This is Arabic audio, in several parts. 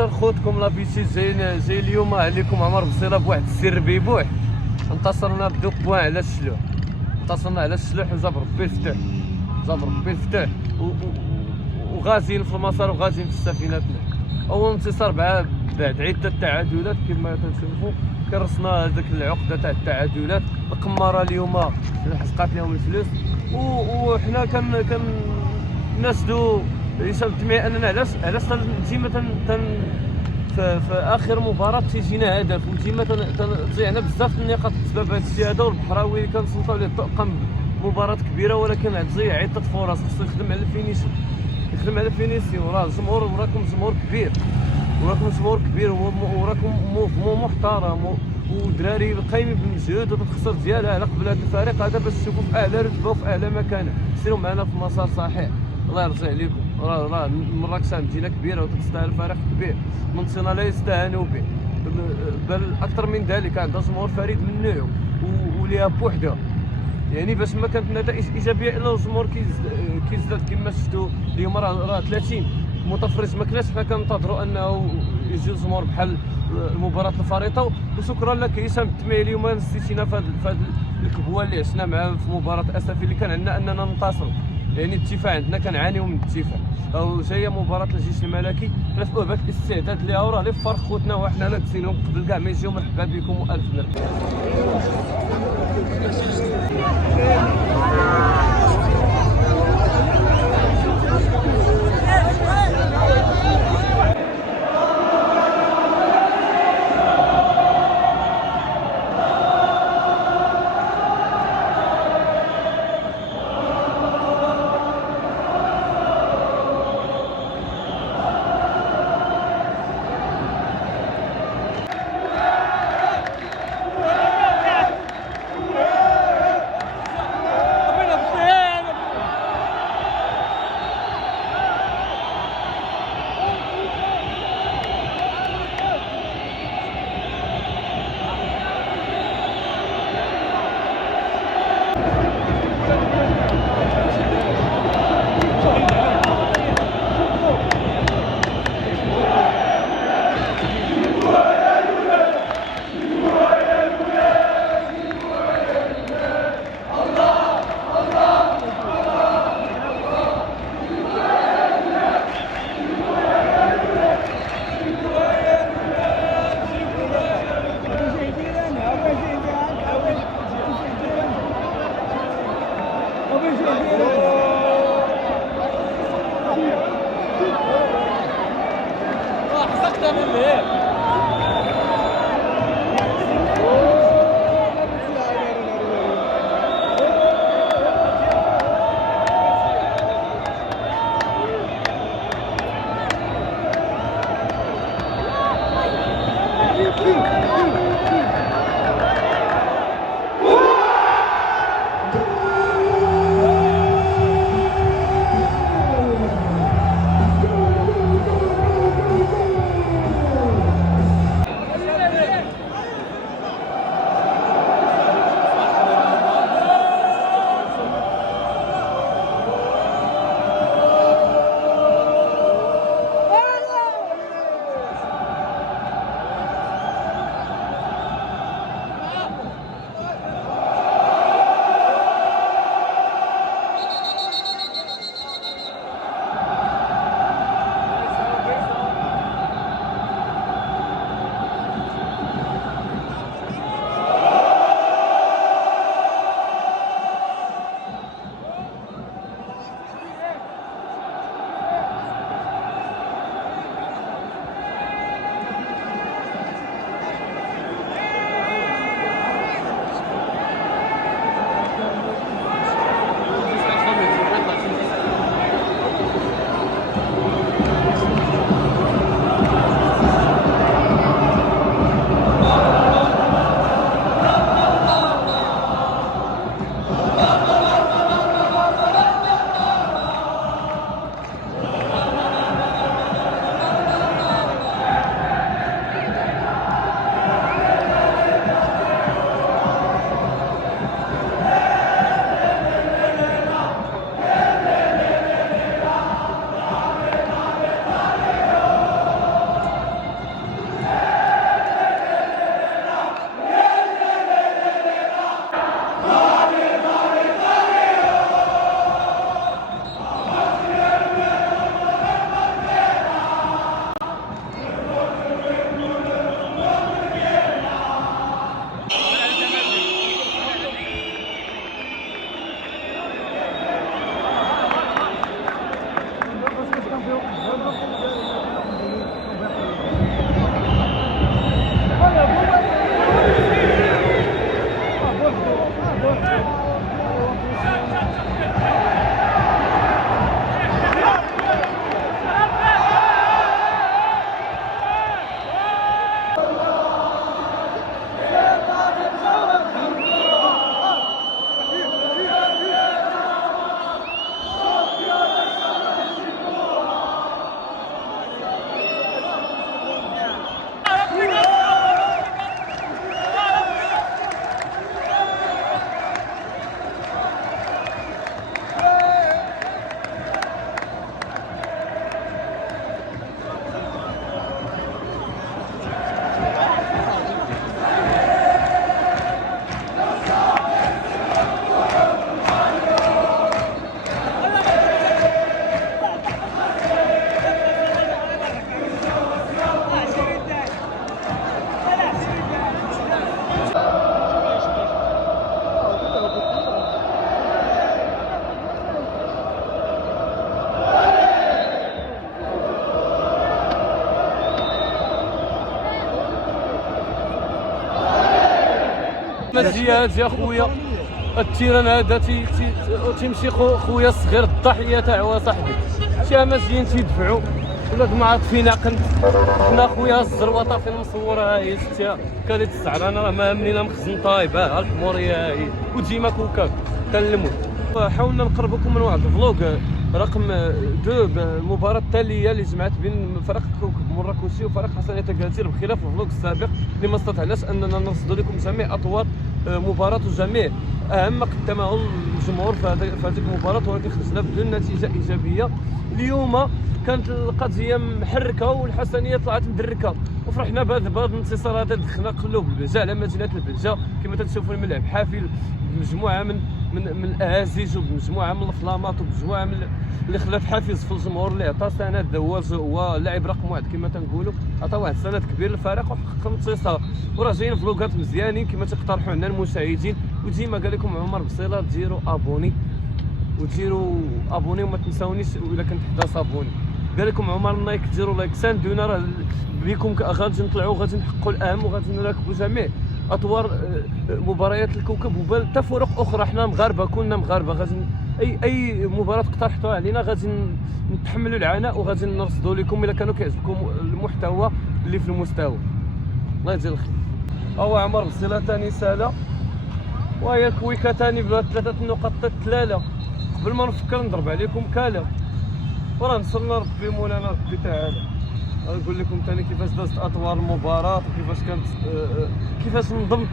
انتصر خوتكم لابيسي زي اليوم عليكم عمر بصيره بواحد السر بيبوح. انتصرنا بدو بوان على الشلوح، انتصرنا على الشلوح وجاب ربي الفتح، جاب ربي الفتح وغازيين في المسار وغازيين في السفينتنا. اول انتصار بعد عده التعادلات كما تشوفوا كرسنا هذيك العقده تاع التعادلات. القماره اليوم حققت لهم الفلوس وحنا كنشدوا هشام التميمي اننا علاش ديما في اخر مباراه تيجينا هدف وديما تضيعنا بزاف النقاط بسبب هذا الشيء هذا. والبحراوي اللي كنسلطوا عليه الطاقم مباراه كبيره ولكن تضيع عده فرص. خصو يخدم على الفينيشن، يخدم على الفينيسيون. راه الجمهور وراكم جمهور كبير، وراكم جمهور كبير وراكم موفمون محترم ودراري قايمين بالمجهود وبالخسر ديالها على قبل هذا الفريق هذا باش تشوفوا في اعلى رتبه وفي اعلى مكانه. سيروا معنا في مسار صحيح. الله يرضي عليكم. راه مراكش مدينه كبيره وتستاهل فريق كبير من صنع لا يستهانوا به، بل اكثر من ذلك عندها جمهور فريد من نوعه وليها بوحدها. يعني باش ما كانت نتائج ايجابيه الا الجمهور كيزداد كما شفتوا اليوم. راه 30 متفرج ما كناش حنا كننتظروا انه يجي الجمهور بحال المباراه الفريطه. وشكرا لك هشام التميمي اليوم نسيتينا في هذه الكبوه اللي عشنا معاه في مباراه اسفي اللي كان عندنا اننا ننتصروا. يعني الدفاع عندنا كنعانيو من الدفاع. او جايه مباراه الجيش الملكي حنا في ابات الاستعداد ليها وراه اللي فرق خوتنا وحنا لابسينهم قبل كاع ما يجيو. مرحبا بكم والف مرحبا. مزيات يا خويا، التيران هذا تيمشي خويا الصغير الضحيه تاعو صاحبي، شي مزيان تيدفعوا ولاد معاطفين عقل. حنا خويا الزروطه فين مصوره هي شتيها كانت السعرانه راه ما منينا مخزن طايبه الحموريه هي وديما كوكاك كنلمو. حاولنا نقربكم من واحد الفلوق رقم 2 المباراة التالية اللي جمعت بين فريق كوكب مراكشي وفريق حسنية أكادير، بخلاف الفلوق السابق اللي ما استطعناش اننا نرصدوا لكم جميع اطوار مباراة وجميع اهم قدمه الجمهور في هذه المباراة، ولكن خرجنا بدون نتيجة ايجابية. اليوم كانت القضية محركة والحسنية طلعت مدركة، وفرحنا بهذا الانتصار هذا. دخلنا قلوب البهجة على مدينة البهجة كما تشوفوا الملعب حافل بمجموعة من الاهازيج وبمجموعة من الفلامات وبمجموعة من اللي خلاف حافز في الجمهور اللي عطى سند. هو اللاعب رقم 1 كما تنقولوا، عطى واحد السند كبير للفريق وحقق انتصار. وراه جايين فلوقات مزيانين كما تقترحوا عندنا المشاهدين. وديما قال لكم عمر بصيله ديروا ابوني وما تنساونيش الا كنت حدا صابوني. قال لكم عمر النايك ديروا لايك ساندونا، راه بكم غادي نطلعوا غادي نحققوا الاهم وغادي نراكبوا جميع اطوار مباريات الكوكب وبال حتى فرق اخرى. حنا مغاربه كلنا مغاربه، غادي اي مباراه اقترحتوها علينا غادي نتحملوا العناء وغادي نرصدوا لكم الا كانوا كيعجبكم المحتوى اللي في المستوى. الله يجزي الخير. هو عمر بصيله ثاني ساله وهي كويكه ثاني بلا 3 نقاط تلاله. قبل ما نفكر نضرب عليكم كاله وراه نصرنا ربي مولانا ربي تعالى. نقول لكم ثاني كيفاش دازت اطوار المباراه وكيفاش كانت كيفاش نظم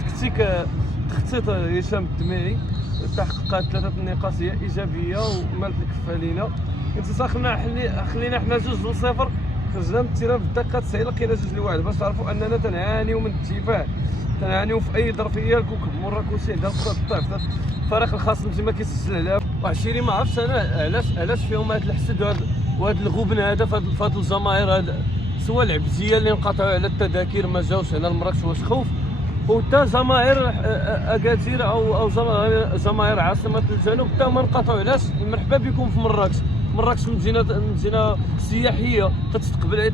تخطيط هشام الدميعي. تحققات 3 نقاط هي ايجابيه ومالت الكفه لينا. انتصار خلينا حنا 2-0 خرجنا من التيران في الدقه 90 لقينا 2-1 باش تعرفوا اننا تنعانيو من الدفاع، تنعانيو في اي ظرفيه. الكوكب مراكشي عندها الكره الضعف الفريق الخصم ديما كيسجل عليها. وعشيري ما عرفتش انا علاش فيهم هذا الحسد وهذا الغبن هذا في هذا الجماهير هذا، سواء العبزيه اللي انقطعوا على التذاكر ما جاوش هنا لمراكش واش خوف، وحتى جماهير اكادير او جماهير عاصمه الجنوب حتى ما انقطعوا. علاش؟ مرحبا بكم في مراكش مدينه سياحيه تستقبل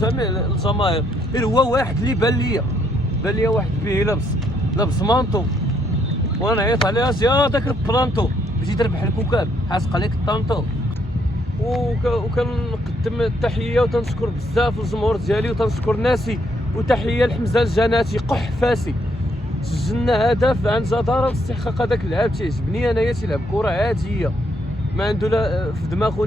جميع الجماهير. غير هو واحد اللي بان لي واحد به لابس مانطو وانا عيط عليها يا داك البلانطو باش تربح الكوكب حاسق عليك الطانطو. وكنقدم التحيه وتنشكر بزاف الجمهور ديالي وتنشكر ناسي، وتحيه لحمزه الجناتي قح فاسي سجلنا هدف عن جداره واستحقاق. هذاك اللاعب تيعجبني انايا، تيلعب كره عاديه ما عنده لا في دماغه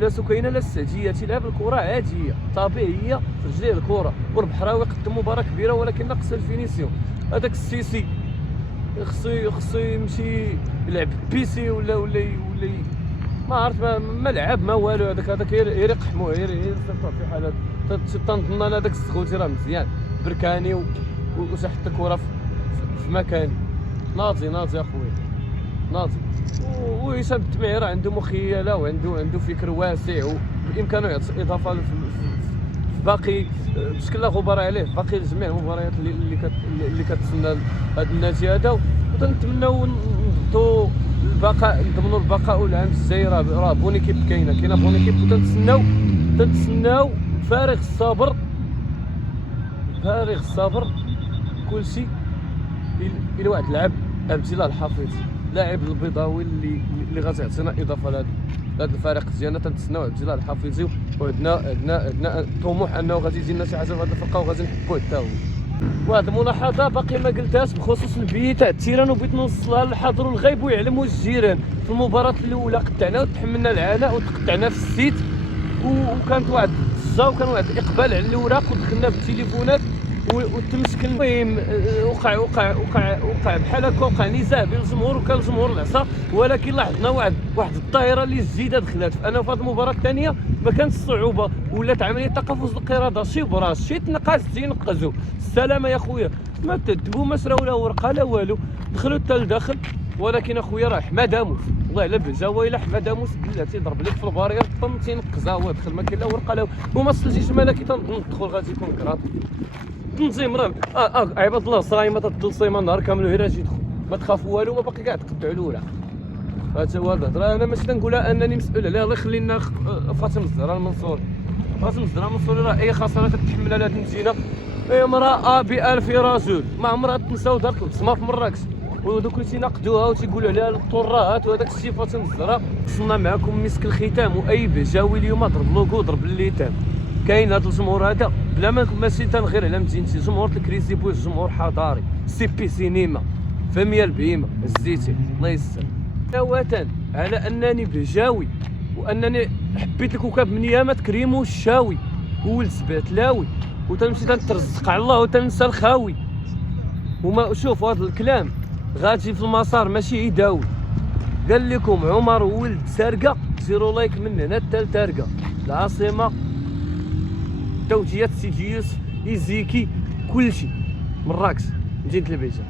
لا سكينه لا استعجيه، تيلعب الكره عاديه طبيعيه في رجليه الكره. والبحراوي قدم مباراه كبيره ولكن ناقص الفينيسيون. هذاك السيسي خصو يمشي يلعب بيسي ولا ما عرفت ما لعب ما والو. هذاك يرقحموه يصيفطوه في حالات. تنظن انا هذاك السخوتي راه مزيان بركاني وحتى الكره في مكاني. ناضي اخويا ناضي. وهشام الدميعي راه عنده مخيله وعنده فكر واسع وبامكانه يعطي اضافه في باقي بشكل لا غبار عليه في باقي جميع المباريات اللي كتسنى هذا النادي هذا. وتنتمناو نضبطوا البقاء، نضمنوا البقاء والعام الجاي. راه بونيكيب كاينه بونيكيب وتنتسناو فارغ الصبر كلشي الى واحد اللاعب عبد الله الحفيظ لاعب البيضاوي اللي غادي يعطينا اضافه لهذا الفريق ديالنا. تنتسناو عبد الله الحفيظي وعندنا طموح انه غادي يجي لنا شي حاجه في هذه الفرقه وغادي نحبوه حتى هو. واحد الملاحظه باقي ما قلتهاش بخصوص البيت تاع التيران وبغيت نوصلها للحاضر والغيب ويعلموا الجيران. في المباراه الاولى قطعنا وتحملنا العناء وتقطعنا في السيت وكانت واحد الضجه وكان واحد الاقبال على الاوراق ودخلنا بالتليفونات والتمسكن. المهم وقع بحال هكا، وقع نزاع بين الجمهور وكان الجمهور العصا. ولكن لاحظنا واحد الظاهره اللي الزياده دخلات. انا في هذه المباراه الثانيه ما كانت الصعوبه، ولات عمليه تقفز القراده شي براس شي تنقاس تينقزوا. السلامه يا خويا ما تدبوا ما سراو لا ورقه لا والو، دخلوا حتى لداخل. ولكن اخويا راه حماد اموس والله الا بهجه ويلا حماد اموس بالله تيضرب لك في البارير تينقزها هو دخل ما كاين لا ورقه لا وما سلجيش ملكي. تنظن الدخول غادي يكون كراط تنظيم راه عباد الله صايمه تدل صيمه نهار كامل غير اجي يدخل ما تخافوا والو ما باقي كاع تقطعوا الاوراق. هذا هو الهضره. انا ماشي تنقولها انني مسؤول عليها. الله يخلي لنا فاطمه الزهراء المنصوري. راه اي خساره تتحملها لهذه المدينه امرأة بألف رجل ما عمرها تنساو دارت البصمة في مراكش، ودوك اللي تيناقدوها وتيقولوا عليها الطرات وهذاك الشيء فاطمة الزهراء. وصلنا معكم مسك الختام، واي بهجاوي اليوم ضرب لوغو ضرب الليتام. كاين هذا الجمهور هذا بلا ما ماشي غير على مدينتي، جمهور الكريزي بويس جمهور حضاري، سي بي سينما فمية البهيمة الزيتي الله يسر. وطن على انني بهجاوي وانني حبيت الكوكب من يامات كريمو الشاوي ولد زباتلاوي، وتنمشي تنترزق على الله وتنسى الخاوي. وما شوف هذا الكلام غادي في المسار ماشي يداوي. قال لكم عمر ولد سارقه، زيرو لايك من هنا حتى لتارقه. العاصمه توجيهات سيدي يوسف يزيكي كلشي، مراكش مدينه البيجه.